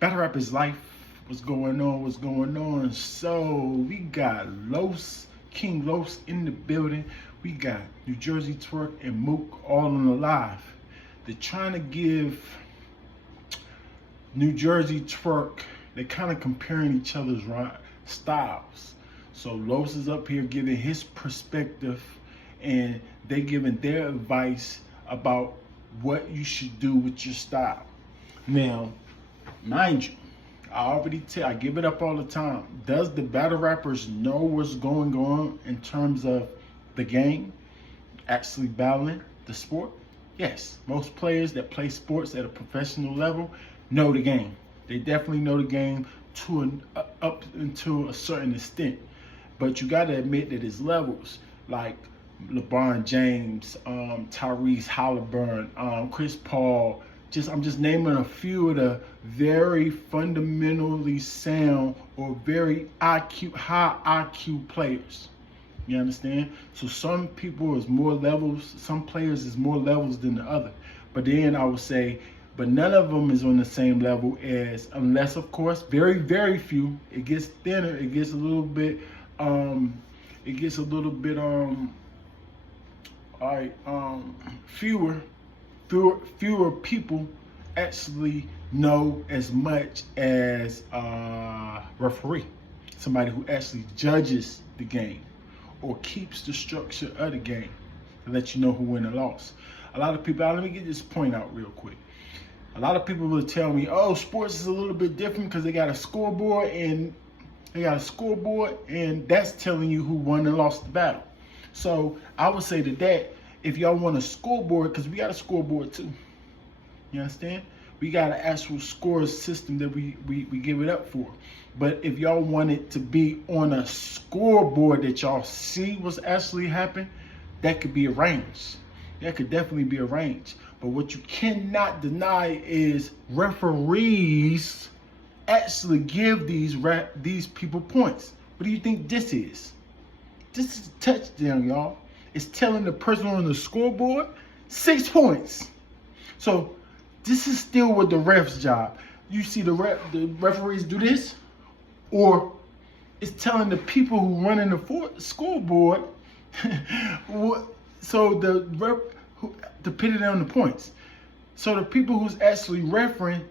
Battle Rap is life. What's going on? What's going on? So we got King Los in the building. We got New Jersey Twork and Mook all on the live. They're trying to give New Jersey Twork. They're kind of comparing each other's styles. So Los is up here giving his perspective, and they giving their advice about what you should do with your style. Now, mind you, I give it up all the time. Does the battle rappers know what's going on in terms of the game, actually battling the sport? Yes, most players that play sports at a professional level know the game. They definitely know the game up until a certain extent. But you got to admit that there's levels, like LeBron James, Tyrese Halliburton, Chris Paul. I'm just naming a few of the very fundamentally sound or very high IQ players. You understand? So some people is more levels, some players is more levels than the other. But then I would say, but none of them is on the same level as, unless of course, very, very few. It gets thinner, it gets a little bit, fewer people actually know as much as a referee, somebody who actually judges the game or keeps the structure of the game to let you know who win or lost. A lot of people, let me get this point out real quick. A lot of people will tell me, oh, sports is a little bit different because they got a scoreboard and that's telling you who won and lost the battle. So I would say that if y'all want a scoreboard, because we got a scoreboard too. You understand? We got an actual score system that we give it up for. But if y'all want it to be on a scoreboard that y'all see what's actually happening, that could be arranged. That could definitely be arranged. But what you cannot deny is referees actually give these people points. What do you think this is? This is a touchdown, y'all. It's telling the person on the scoreboard 6 points. So this is still with the ref's job. You see the referees do this, or it's telling the people who run in the scoreboard. So depending on the points. So the people who's actually refereeing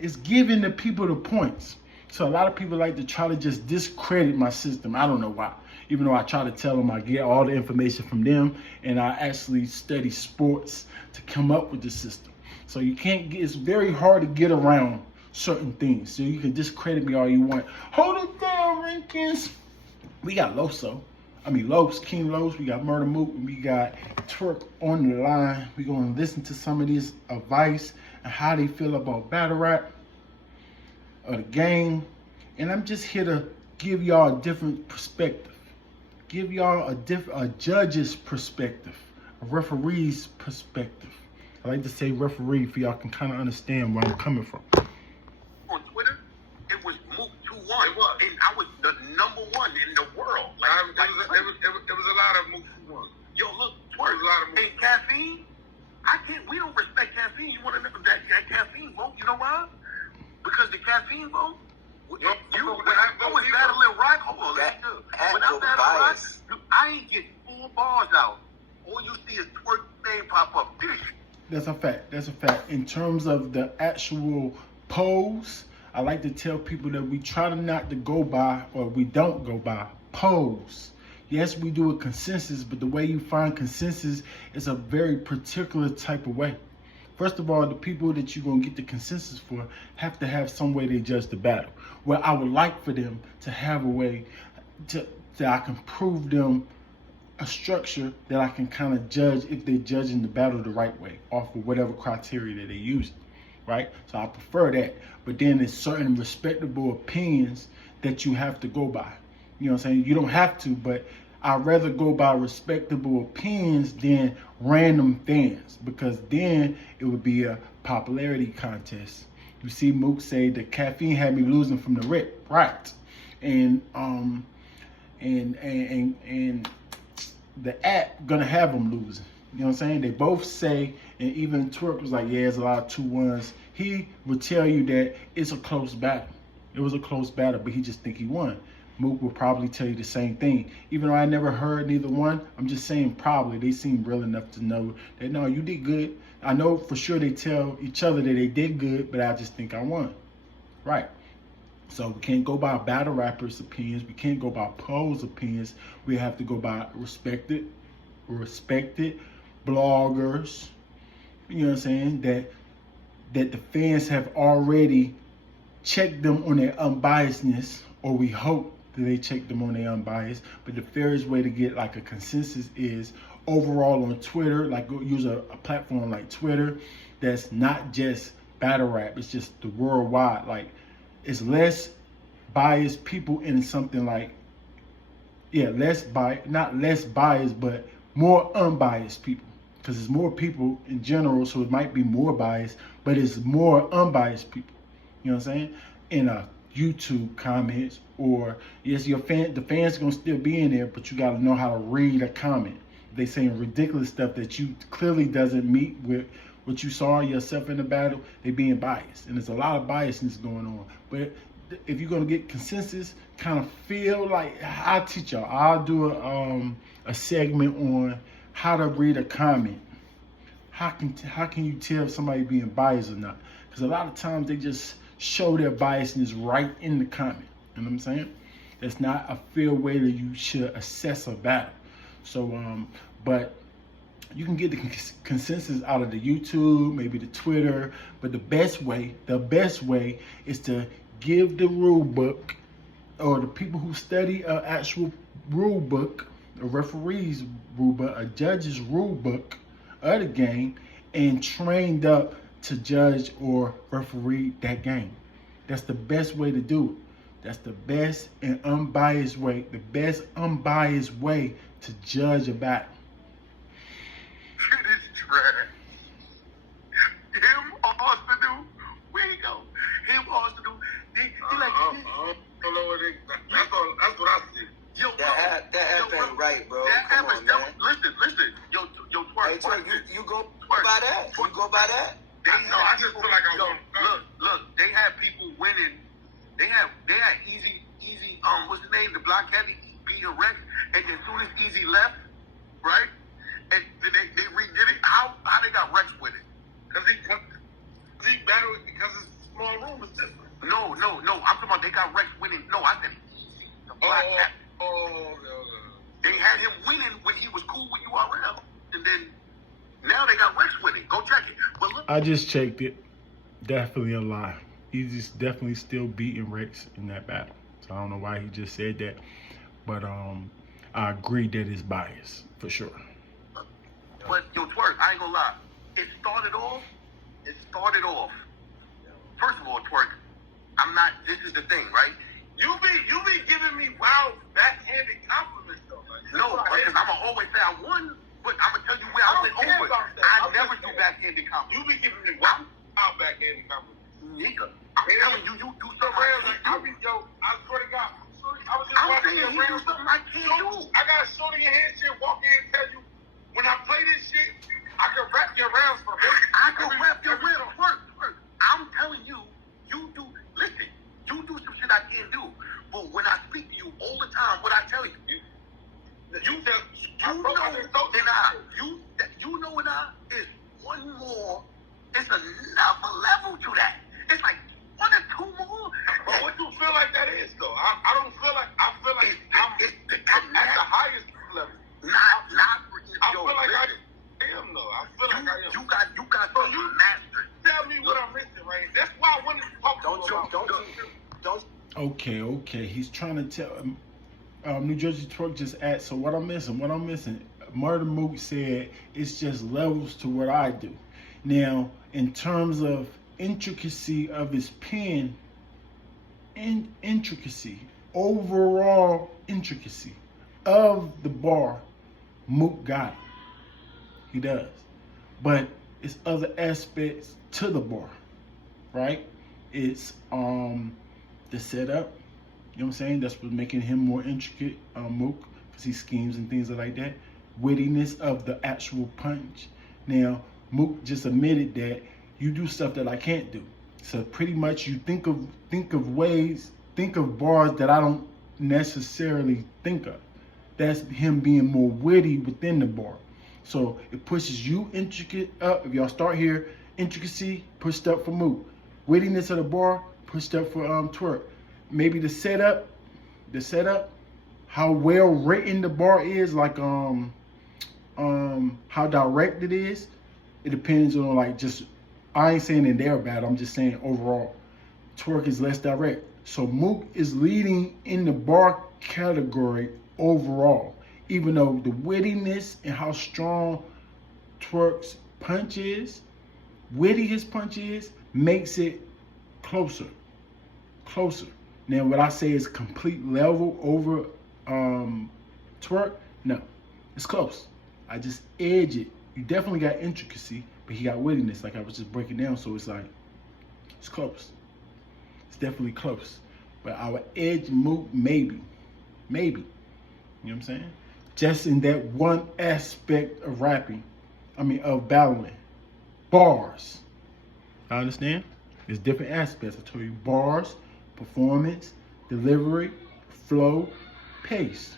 is giving the people the points. So a lot of people like to try to just discredit my system. I don't know why. Even though I try to tell them I get all the information from them, and I actually study sports to come up with the system. So it's very hard to get around certain things. So you can discredit me all you want. Hold it down, Rankins. We got King Los, we got Murder Mook, and we got Twork on the line. We're going to listen to some of this advice and how they feel about battle rap or the game. And I'm just here to give y'all a different perspective. Give y'all a judge's perspective, a referee's perspective. I like to say referee for y'all can kind of understand where I'm coming from. On Twitter, it was Mook 2-1. It was. And I was the #1 in the world. It was a lot of Mook 2-1. Yo, look, Twork. And caffeine, we don't respect caffeine. You want to know that caffeine vote? You know why? Because the caffeine vote, when I was battling rock, hold on, when I battle rock, I ain't get 4 bars out. All you see is Twork name pop up. That's a fact. In terms of the actual polls, I like to tell people that we try to not to go by, or we don't go by, polls. Yes, we do a consensus, but the way you find consensus is a very particular type of way. First of all, the people that you're going to get the consensus for have to have some way they judge the battle. Well, I would like for them to have a way that I can prove them a structure that I can kind of judge if they're judging the battle the right way off of whatever criteria that they use, right? So I prefer that. But then there's certain respectable opinions that you have to go by. You know what I'm saying? You don't have to, but I'd rather go by respectable opinions than random fans, because then it would be a popularity contest. You see Mook say the caffeine had me losing from the rip, right? And the app gonna have them losing. You know what I'm saying? They both say, and even Twork was like, yeah, there's a lot of 2-1s. He would tell you that it's a close battle. It was a close battle, but he just think he won. Mook will probably tell you the same thing. Even though I never heard neither one, I'm just saying probably. They seem real enough to know that, no, you did good. I know for sure they tell each other that they did good, but I just think I won. Right. So we can't go by battle rappers' opinions. We can't go by pros' opinions. We have to go by respected bloggers, you know what I'm saying, that the fans have already checked them on their unbiasedness, or we hope that they check them on their unbiased. But the fairest way to get like a consensus is overall on Twitter, like go use a platform like Twitter that's not just battle rap, it's just the worldwide. Like, it's less biased people in something like, not less biased, but more unbiased people. Because there's more people in general, so it might be more biased, but it's more unbiased people. You know what I'm saying? In YouTube comments, or yes, the fans gonna still be in there, but you gotta know how to read a comment. They saying ridiculous stuff that you clearly doesn't meet with what you saw yourself in the battle. They being biased, and there's a lot of biasness going on. But if you're gonna get consensus, kind of feel like, I'll teach y'all. I'll do a segment on how to read a comment. How can you tell if somebody being biased or not? Because a lot of times they just show their biasness right in the comment. You know what I'm saying? That's not a fair way that you should assess a battle. So, but you can get the consensus out of the YouTube, maybe the Twitter, but the best way is to give the rule book, or the people who study an actual rule book, a referee's rule book, a judge's rule book of the game, and trained up to judge or referee that game. That's the best way to do it. That's the best and unbiased way, to judge a battle. Shit is trash. Him, Austin, do. Where he go? Him, Austin, do. He like, that's what I see. Yo, that ain't right, bro. Come on, man. Listen. Yo, Twork. Hey, Twork, you go by that? You go by that? I just feel like look, they had people winning. They had easy, what's his name? The black cat beating Rex, and then as soon as Easy left, right? And then they redid it. How they got Rex with it? Because he battled, because it's small room is different. No. I'm talking about they got Rex winning. No, I said Easy, the black cat. They had him winning when he was cool with URL, and then now they got Rex winning. Go check it. But look, I just checked it. Definitely a lie. Easy's definitely still beating Rex in that battle. So I don't know why he just said that, but I agree that it's biased for sure. But yo, Twork, I ain't gonna lie. It started off. First of all, Twork, this is the thing, right? You be giving me wild backhanded compliments though. Like, no, because I'ma always say I won, but I'ma tell you where I went over. I never do backhanded compliments. You be giving me wild backhanded compliments. Nigga, I'm telling you, you do something I can't do. I swear to God, I was just watching your round. Something I can't do. I got a shoulder your hand shit, walk in and tell you, when I play this shit, I can rap your rounds for me. I can rap your rounds. Work. I'm telling you, you do some shit I can't do. But when I speak to you all the time, what I tell you, you know and I is one more. It's another level to that. It's like one or two more. But what you feel like that is though? I don't feel like I'm at the highest level. I feel like I am though. I feel like I am. You got something mastered. Tell me what I'm missing, right? That's why I wanted to talk to you. Don't. Okay. He's trying to tell. New Jersey Twork just asked. So what I'm missing? Murder Mook said it's just levels to what I do. Now, in terms of intricacy of his pen, overall intricacy of the bar, Mook got it. He does. But it's other aspects to the bar, right? It's the setup, you know what I'm saying? That's what's making him more intricate, Mook, because he schemes and things like that. Wittiness of the actual punch. Now, Mook just admitted that You do stuff that I can't do. So pretty much you think of bars that I don't necessarily think of. That's him being more witty within the bar. So it pushes you intricate up. If y'all start here, intricacy pushed up for Mook. Wittiness of the bar pushed up for Twork. Maybe the setup, how well written the bar is, like how direct it is. It depends on like just, I ain't saying that they're bad, I'm just saying overall. Twork is less direct. So Mook is leading in the bar category overall. Even though the wittiness and how strong Twork's punch is, witty his punch is, makes it closer. Now, what I say is complete level over Twork, no, it's close. I just edge it. You definitely got intricacy, but he got wittiness, like I was just breaking down. So it's like, it's close. It's definitely close. But I would edge Mook maybe. You know what I'm saying? Just in that one aspect of rapping, of battling. Bars. I understand? There's different aspects. I told you bars, performance, delivery, flow, pace,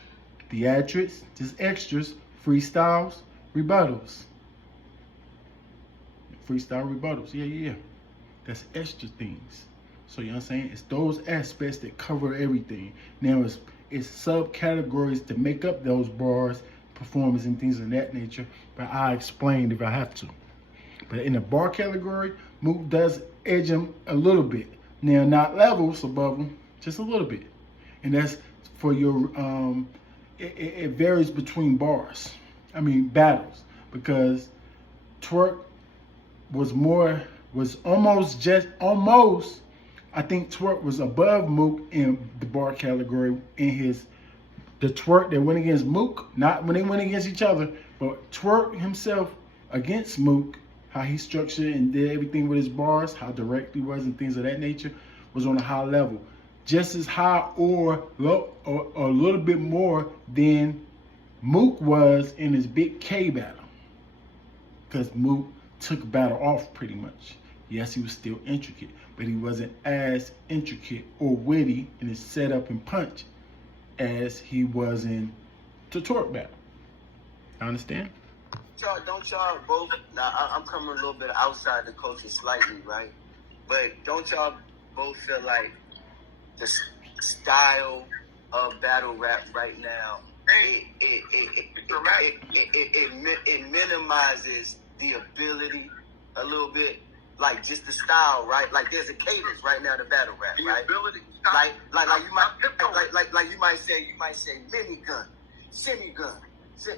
theatrics, just extras, freestyles, rebuttals. Yeah. That's extra things. So you know what I'm saying? It's those aspects that cover everything. Now it's subcategories to make up those bars, performance and things of that nature, but I explained if I have to. But in the bar category, Mook does edge him a little bit. Now, not levels above him, just a little bit. And that's for your, it varies between battles. Because Twork was almost, I think Twork was above Mook in the bar category in the Twork that went against Mook, not when they went against each other, but Twork himself against Mook, how he structured and did everything with his bars, how direct he was and things of that nature, was on a high level. Just as high or a little bit more than Mook was in his Big K battle. Because Mook took a battle off pretty much. Yes, he was still intricate, but he wasn't as intricate or witty in his setup and punch as he was in the Twork battle. I understand? Don't y'all both, now I'm coming a little bit outside the culture slightly, right? But don't y'all both feel like the style of battle rap right now, it minimizes the ability a little bit, like just the style, right? Like there's a cadence right now to battle rap, right? The ability, like you might say minigun, semi-gun.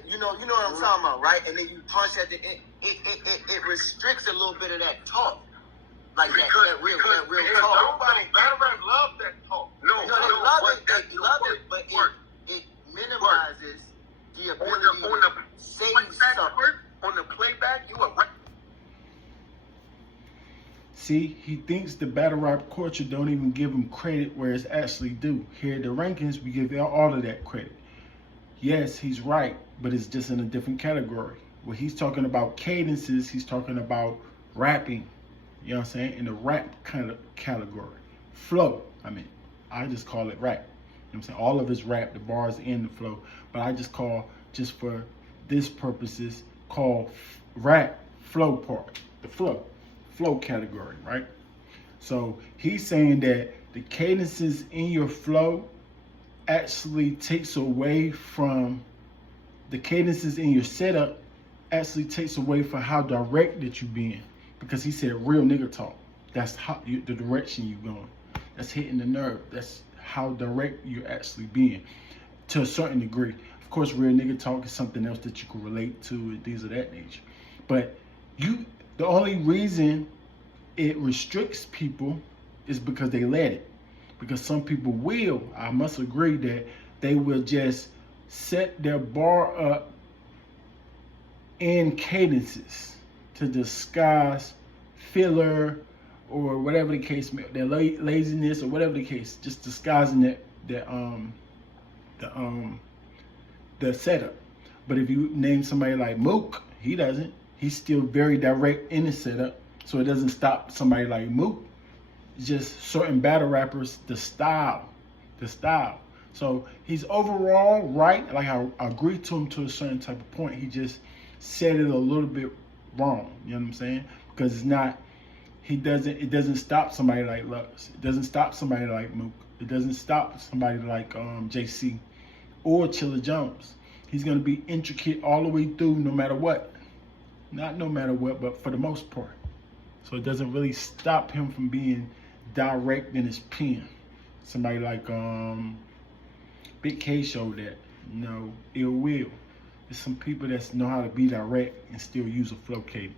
You know what I'm talking about, right? And then you punch at the end. It restricts a little bit of that talk, like that real talk. Battle rap love that talk. No, they love it, but it minimizes the ability to say something. On the playback, you are right. See, he thinks the battle rap culture don't even give him credit where it's actually due. Here at the rankings, we give all of that credit. Yes, he's right, but it's just in a different category. When he's talking about cadences, he's talking about rapping. You know what I'm saying? In the rap kind of category. Flow, I just call it rap. You know what I'm saying? All of it's rap, the bars and the flow. But I just just for this purposes, call rap flow part. The flow category, right? So he's saying that the cadences in your flow actually takes away from the cadences in your setup, actually takes away from how direct that you being. Because he said real nigga talk. That's how the direction you going. That's hitting the nerve. That's how direct you're actually being to a certain degree. Of course, real nigga talk is something else that you can relate to and things of that nature. But the only reason it restricts people is because they let it. Because some people will, I must agree that they will just set their bar up in cadences to disguise filler or whatever the case may be, their laziness or whatever the case, just disguising the setup. But if you name somebody like Mook, he doesn't. He's still very direct in his setup. So it doesn't stop somebody like Mook. It's just certain battle rappers, the style. So he's overall right. Like I agree to him to a certain type of point. He just said it a little bit wrong. You know what I'm saying? Because it's not. It doesn't stop somebody like Lux. It doesn't stop somebody like Mook. It doesn't stop somebody like JC or Chilla Jones. He's gonna be intricate all the way through, no matter what. Not no matter what, but for the most part. So it doesn't really stop him from being direct in his pen. Somebody like Big K showed that. You know, Ill Will. There's some people that know how to be direct and still use a flow cadence.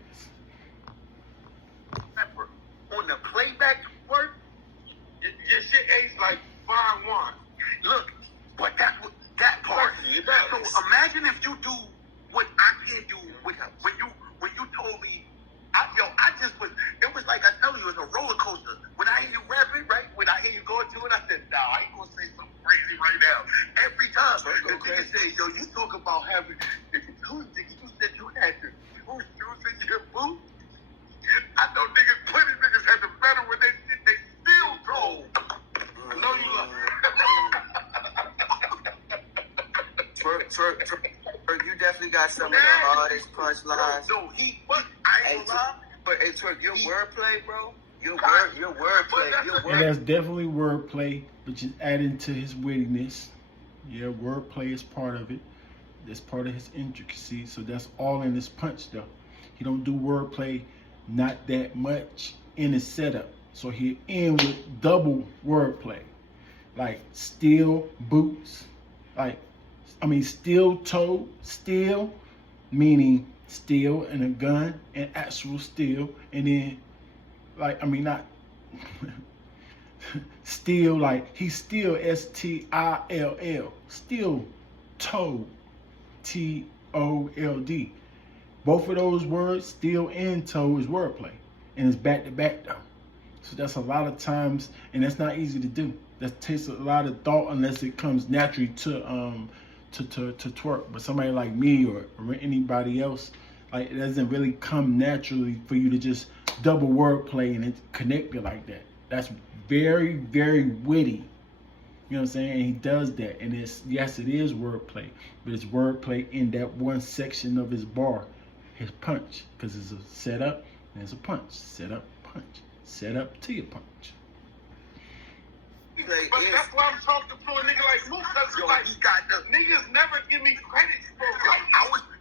On the playback work, Your shit aged like fine wine. look, but that's what that part. It does. So imagine if you do what I can't do when you told me, I just was. It was like I tell you, it's a roller coaster. When I hear you rapping, right? When I hear you going to it, I said, "Nah, I ain't gonna say something crazy right now." Every time, the nigga say, "Yo, you talk about having you said you had the two shoes in your boot." I know plenty niggas had the better when they still told. I know you love Twork, you definitely got some of the hardest punchlines. No, I ain't gonna lie. But hey, Twork, your wordplay, bro. Your wordplay. And that's definitely wordplay, but just adding to his wittiness. Yeah, wordplay is part of it. That's part of his intricacy. So that's all in his punch, though. He don't do wordplay not that much in his setup. So he end with double wordplay, like steel boots, steel toe, steel meaning steel and a gun and actual steel, and then not steel, like he's still STILL, steel toe, TOLD. Both of those words, steel and toe, is wordplay, and it's back to back though. So that's a lot of times, and that's not easy to do. That takes a lot of thought unless it comes naturally to Twork. But somebody like me or anybody else, like, it doesn't really come naturally for you to just double wordplay and it connect it like that. That's very, very witty. You know what I'm saying? And he does that. And it is wordplay, but it's wordplay in that one section of his bar, his punch, because it's a setup and it's a punch. Set up, punch. Set up to your punch. But that's why I'm talking to a nigga like Mook, because like, he got the niggas never give me credit for like,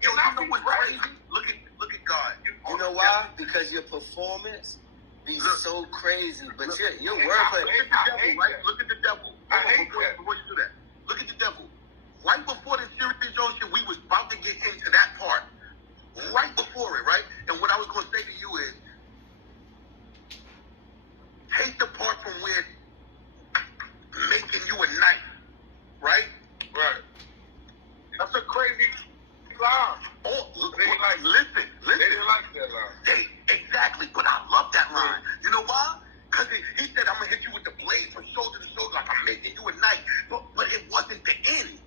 you know what's crazy? Look at God. You know why? Because your performance be so crazy, but your wordplay. Look at the devil. I hate that. Before you do that, look at the devil. Right before the Serious Joe shit, we was about to get into that part. Right before it, right? And what I was going to say to you is, take the part from where making you a knife, right? Right. That's a crazy line. Oh, They didn't like that line. Exactly, but I love that line. You know why? Because he said, I'm going to hit you with the blade from shoulder to shoulder like I'm making you a knife. But it wasn't the end.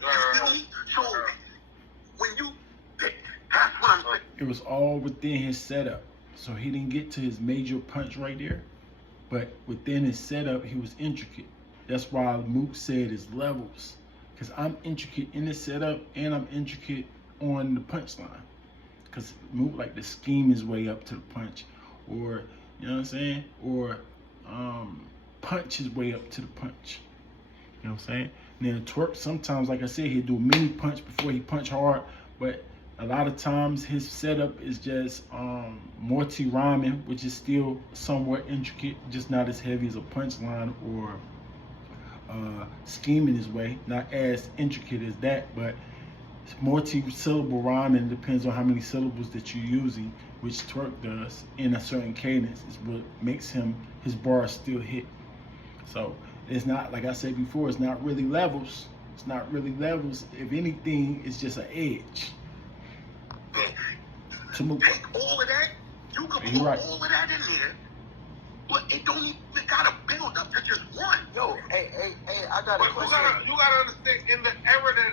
You feel me? So, when you... That's what I'm saying. It was all within his setup. So he didn't get to his major punch right there. But within his setup, he was intricate. That's why Mook said his levels. Because I'm intricate in the setup and I'm intricate on the punchline. Because Mook like to scheme his way up to the punch. Or, you know what I'm saying? Or punch his way up to the punch. You know what I'm saying? Now Twork, sometimes, like I said, he'll do a mini punch before he punch hard. But a lot of times his setup is just multi-rhyming, which is still somewhat intricate, just not as heavy as a punchline or scheming his way. Not as intricate as that, but multi-syllable rhyming depends on how many syllables that you're using, which Twork does in a certain cadence is what makes his bars still hit. So it's not, like I said before, it's not really levels. It's not really levels. If anything, it's just an edge. To move. Take all of that, you can put all of that in there, but it don't even gotta build up to just one. Yo, hey, I got a question. You gotta understand, in the era that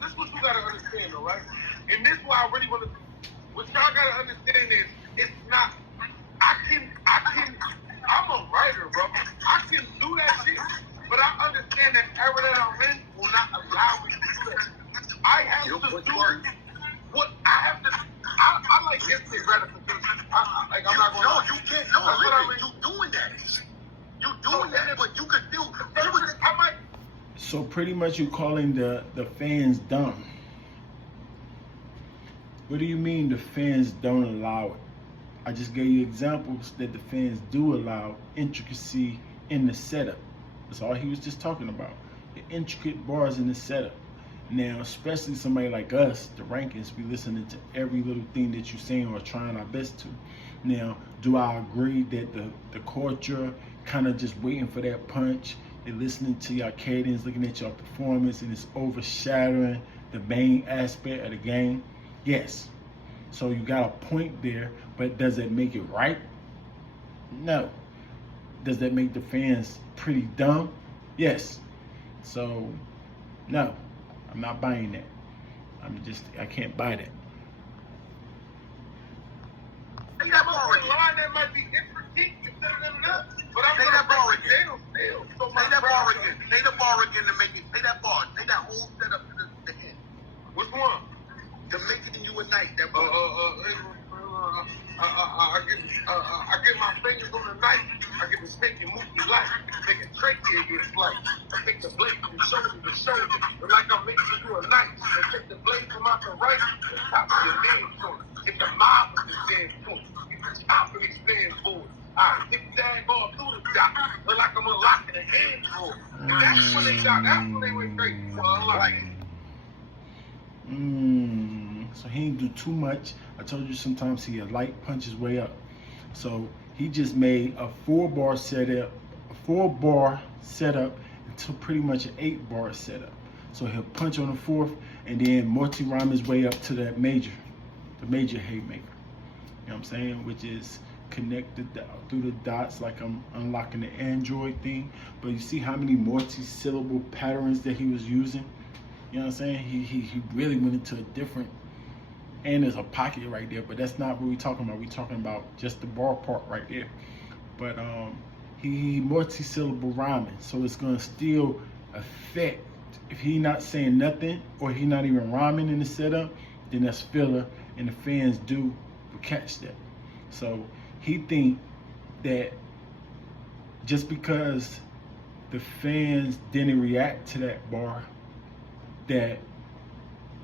this is what you gotta understand, though, right? And this is why I really want to. What y'all gotta understand is, it's not So pretty much you calling the fans dumb. What do you mean the fans don't allow it? I just gave you examples that the fans do allow intricacy in the setup. That's all he was just talking about. The intricate bars in the setup. Now, especially somebody like us, the rankings, we listening to every little thing that you're saying or trying our best to. Now, do I agree that the culture kind of just waiting for that punch? They're listening to your cadence, looking at your performance, and it's overshadowing the main aspect of the game? Yes. So you got a point there, but does it make it right? No. Does that make the fans pretty dumb? Yes. So, no. I'm not buying that. I can't buy that. Say that bar again. Line that might be intricate, but I'm Say that bar again. still. So Say that bar again. Say the bar again to make it. Say that bar. Say that whole setup to the end. Which one? To make it in you a night. That bar. I get my fingers on the knife. I get the steak and Mook life. Make a trachea get sliced. I take the blade from shoulder to shoulder, and like I'm making you a knife. And take the blade from out the right, and top of your name joint. Take the mob with the damn point. You can chop and expand forward. I hit that ball through the dot. Look like I'm unlocking the hand drawer. And that's when they got. That's when they went crazy. So unlocking. So he didn't do too much. I told you sometimes he light punch his way up. So he just made a 4-bar setup, into pretty much an 8-bar setup. So he'll punch on the 4th and then multi-rhyme his way up to that major, the major haymaker. You know what I'm saying? Which is connected through the dots like I'm unlocking the Android thing. But you see how many multi-syllable patterns that he was using? You know what I'm saying? He really went into a different, and there's a pocket right there, but that's not what we're talking about. We're talking about just the bar part right there. But he multi-syllable rhyming, so it's gonna still affect. If he not saying nothing or he not even rhyming in the setup, then that's filler, and the fans will catch that. So he think that just because the fans didn't react to that bar, that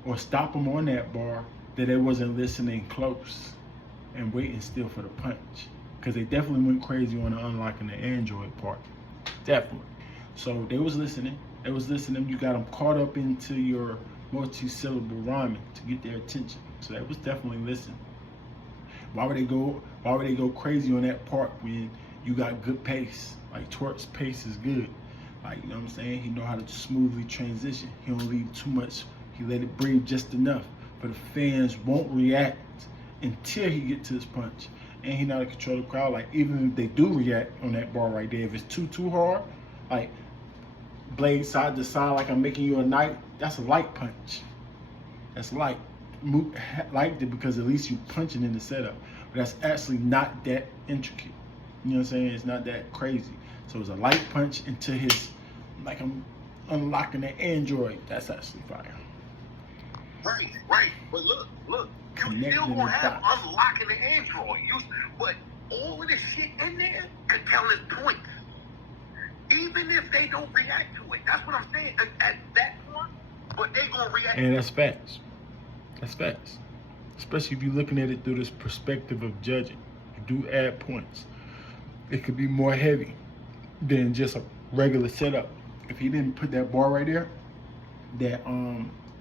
or stop him on that bar, that they wasn't listening close and waiting still for the punch, because they definitely went crazy on the unlocking the Android part, definitely. So they was listening. You got them caught up into your multi-syllable rhyming to get their attention. So that was definitely listening. Why would they go crazy on that part when you got good pace? Like Twork's pace is good. Like, you know what I'm saying? He know how to smoothly transition. He don't leave too much. He let it breathe just enough. But the fans won't react until he get to his punch. And he know how to control the crowd. Like, even if they do react on that bar right there, if it's too hard, like blade side to side, like I'm making you a knife, that's a light punch. That's light. Mook liked it because at least you punching in the setup. But that's actually not that intricate. You know what I'm saying? It's not that crazy. So it's a light punch into his, like I'm unlocking the Android. That's actually fire. Right. But look. You still gonna have unlocking the Android. But all of this shit in there could count as points. Even if they don't react to it. That's what I'm saying. At that point, but they gonna react. And that's facts. That's facts. Especially if you're looking at it through this perspective of judging. You do add points. It could be more heavy than just a regular setup. If he didn't put that bar right there, that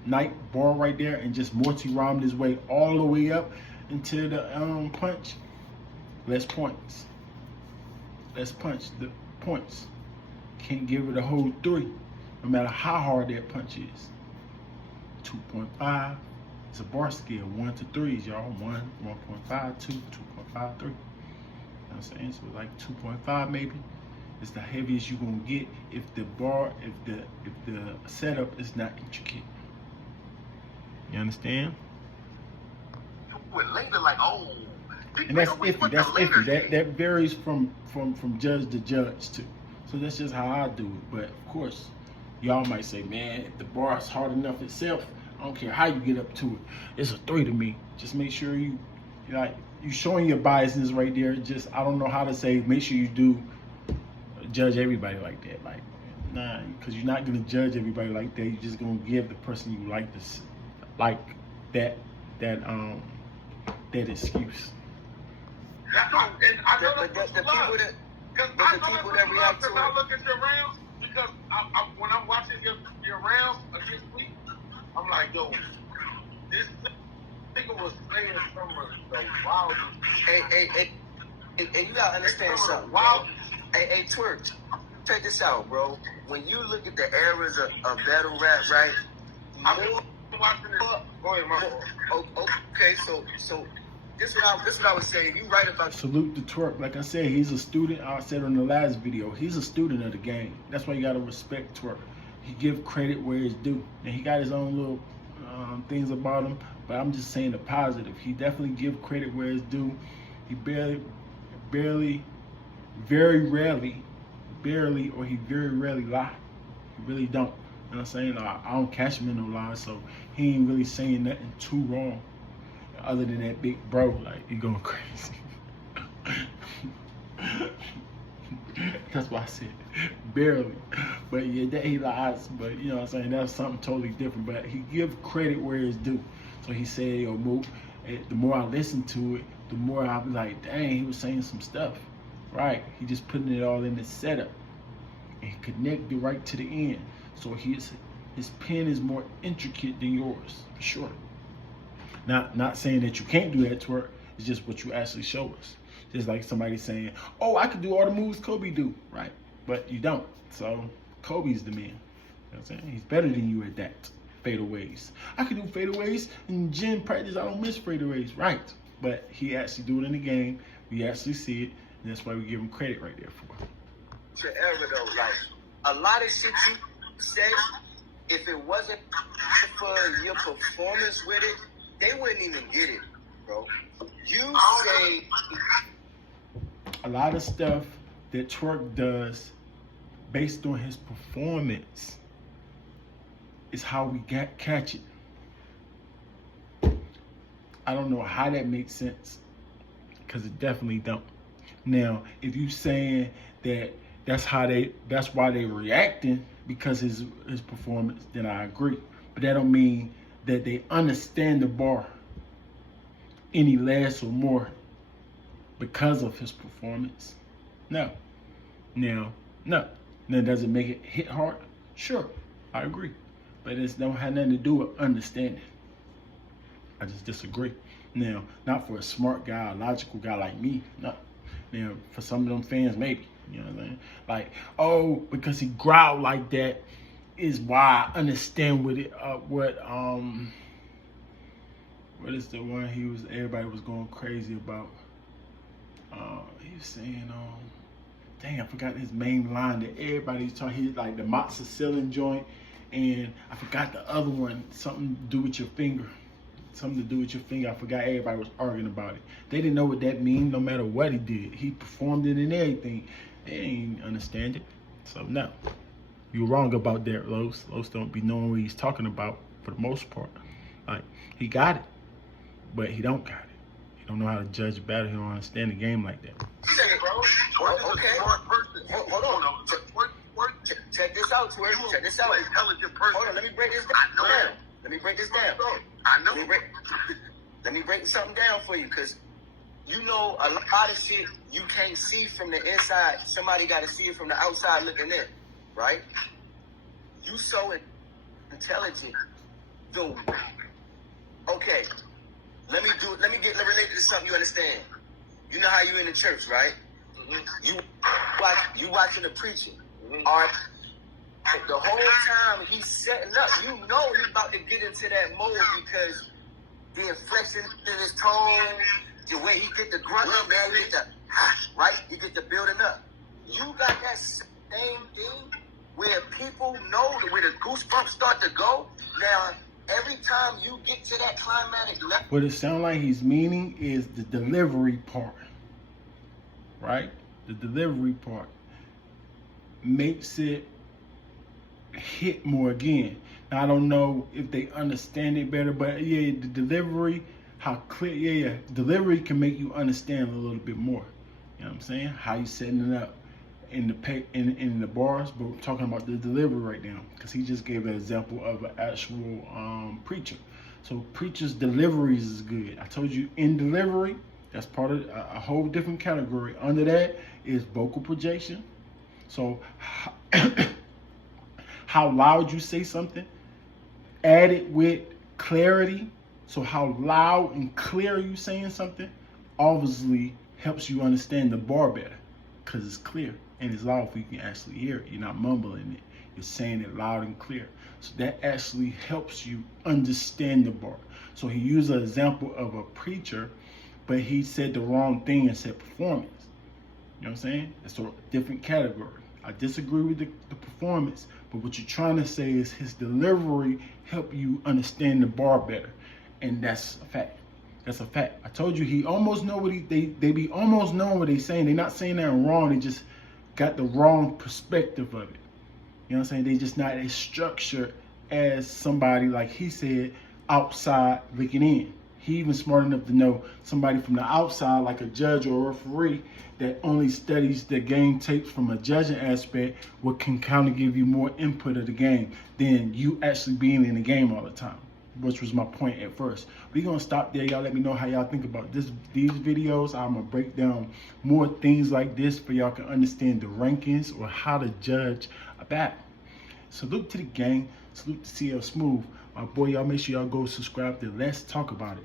night bar right there, and just multi-rhymed his way all the way up into the punch, less points. Let's punch the points. Can't give it a whole 3, no matter how hard that punch is. 2.5. It's a bar scale, 1 to 3s, y'all. 1, 1.5, 2, 2.5, 3. You know what I'm saying? So like 2.5 maybe. It's the heaviest you're gonna get if the setup is not intricate. You understand? Later, like, and that's iffy. That's iffy. That varies from judge to judge too. So that's just how I do it. But of course, y'all might say, man, if the bar is hard enough itself, I don't care how you get up to it. It's a 3 to me. Just make sure you showing your biasness right there. Just, I don't know how to say, make sure you do judge everybody like that. Like, Nah, because you're not gonna judge everybody like that. You're just gonna give the person you like this, like that excuse. That's all. And I know But that's the people that, because but I the know people that's that react to because I it. look at your rounds because when I'm watching your rounds against me, I'm like, yo, this nigga was saying some of the wildest. Hey, and you gotta understand something, bro. Wow. Hey, Twork, check this out, bro. When you look at the eras of battle rap, right? I've been watching it. Go ahead, my boy. Okay, so this what I was saying. You right about Salute to Twork. Like I said, he's a student. I said on the last video, he's a student of the game. That's why you gotta respect Twork. He give credit where it's due, and he got his own little things about him. But I'm just saying the positive. He definitely give credit where it's due. He very rarely lie. He really don't. You know what I'm saying? I don't catch him in no lies, so he ain't really saying nothing too wrong. Other than that big bro, like, he going crazy. That's why I said barely. But yeah, that he lies, but you know what I'm saying? That's something totally different. But he give credit where it's due. So he said, yo, Mook, the more I listen to it, the more I be like, dang, he was saying some stuff. Right? He just putting it all in the setup. And he connected right to the end. So his pen is more intricate than yours, for sure. Not saying that you can't do that, Twork. It's just what you actually show us. Just like somebody saying, oh, I can do all the moves Kobe do, right? But you don't. So Kobe's the man. You know what I'm saying? He's better than you at that. Fadeaways. I can do fadeaways in gym practice. I don't miss fadeaways, right? But he actually do it in the game. We actually see it, and that's why we give him credit right there for it. to era though, like a lot of shit you say, if it wasn't for your performance with it, they wouldn't even get it, bro. You say a lot of stuff that Twork does based on his performance is how we catch it. I don't know how that makes sense, because it definitely don't. Now, if you saying that that's why they reacting because his performance, then I agree. But that don't mean that they understand the bar any less or more because of his performance. No. Now, does it make it hit hard? Sure, I agree. But it don't have nothing to do with understanding. I just disagree. Now, not for a smart guy, a logical guy like me, no. Now, for some of them fans, maybe. You know what I'm saying? Like, oh, because he growled like that is why I understand what is the one everybody was going crazy about? He was saying, dang, I forgot his main line that everybody's talking. He's like the moxicillin joint, and I forgot the other one, something to do with your finger. Something to do with your finger. I forgot. Everybody was arguing about it. They didn't know what that means no matter what he did. He performed it and everything. They ain't understand it. So no, you're wrong about that, Los. Los don't be knowing what he's talking about for the most part. Like, he got it, but he don't got it. He don't know how to judge a battle. He don't understand the game like that. okay. Hold on. Check this out, Twork. Check this out. Intelligent person. Hold on, let me break this down. I know that. Let me break this down. I know. Let me break something down for you, because you know a lot of shit you can't see from the inside. Somebody got to see it from the outside looking in, right? You so intelligent. Dude. Okay. Let me relate to something you understand. You know how you in the church, right? Mm-hmm. You watching the preaching. Mm-hmm. All right. The whole time he's setting up, you know he's about to get into that mode because the inflection in his tone, the way he get the grunt up, man, he get the right, he get the building up. You got that same thing where people know where the goosebumps start to go. Now, every time you get to that climatic level, What it sounds like he's meaning is the delivery part, right? The delivery part makes it hit more again. Now, I don't know if they understand it better, but yeah, the delivery, how clear, delivery can make you understand a little bit more. You know what I'm saying? How you setting it up. in the bars, but we're talking about the delivery right now because he just gave an example of an actual preacher. So preacher's deliveries is good. I told you in delivery, that's part of a whole different category. Under that is vocal projection. So how loud you say something, added with clarity. So how loud and clear you saying something obviously helps you understand the bar better because it's clear and it's loud, so you can actually hear it. You're not mumbling it. You're saying it loud and clear. So that actually helps you understand the bar. So he used an example of a preacher, but he said the wrong thing and said performance. You know what I'm saying? It's a different category. I disagree with the performance, but what you're trying to say is his delivery help you understand the bar better. And that's a fact. That's a fact. I told you he almost know what they be almost knowing what they're saying. They're not saying that wrong. They just got the wrong perspective of it. You know what I'm saying? They just not as structured as somebody, like he said, outside looking in. He even smart enough to know somebody from the outside, like a judge or a referee, that only studies the game tapes from a judging aspect, what can kind of give you more input of the game than you actually being in the game all the time, which was my point at first. We're going to stop there. Y'all let me know how y'all think about these videos. I'm going to break down more things like this for y'all can understand the rankings or how to judge a battle. Salute to the gang. Salute to CL Smooth. My boy, y'all make sure y'all go subscribe to Let's Talk About It.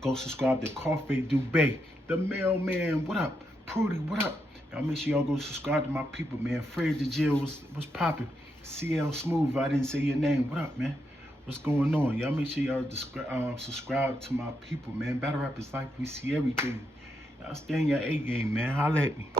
Go subscribe to Coffee Dubay. The Mailman, what up? Prudy, what up? Y'all make sure y'all go subscribe to my people, man. Fred the Jill was popping. CL Smooth, if I didn't say your name, what up, man? What's going on? Y'all make sure y'all subscribe to my people, man. Battle rap is like we see everything. Y'all stay in your A game, man. Holla at me.